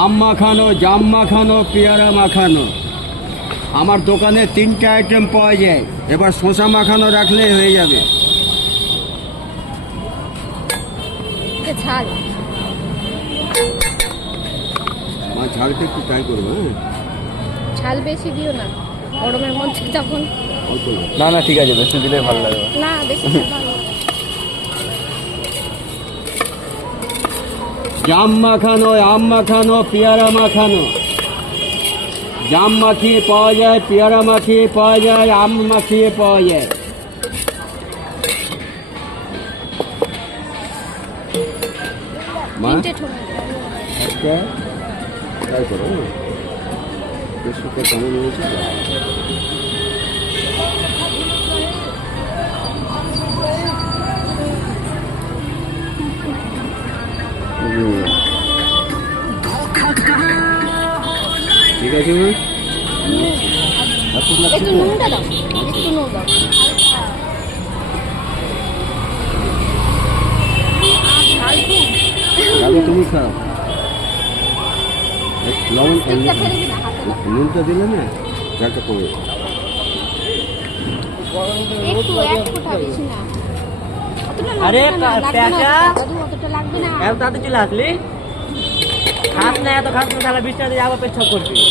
আম মাখানো, জাম মাখানো, পেয়ারা মাখানো। আমার দোকানে 3টে আইটেম পাওয়া যায়। এবার শসা মাখানো রাখলে হয়ে যাবে। ঝাল ঝালটা একটু ট্রাই করবো। হ্যাঁ, ঝাল বেশি দিও না গরমের মধ্যে তখন। না না ঠিক আছে, বেশি দিলে ভালো লাগবে না বেশি ভালো। জাম মাখানো, আম মাখানো, পেয়ারা মাখানো। জাম মাখিয়ে পাওয়া যায়, পেয়ারা মাখিয়ে পাওয়া যায়, আম মাখিয়ে পাওয়া যায়। মা 3টে ঠোঙা একটা ট্রাই করো। বেশিটা কেমন হয়েছে? ঠিক আছে মা। একটু নুনটা দাও, একটু নুন দাও। ঝাল খুব। দাদা তুমি খাও। লবণ স্টিকটা ফেলে দিনা হাতে দাও। নুনটা দিলে না ঝালটা কমে যাবে। একটু এক ফোঁটা বেশি না। অতটা আরে লাগবে না, লাগবে না, প্যাঁচা। দাদু অতটা লাগবে না। এত তাড়াতাড়ি চলে আসলি, খাস না এত খাস না, তাহলে 20 টাকা দিয়ে আবার পেছাব করবি।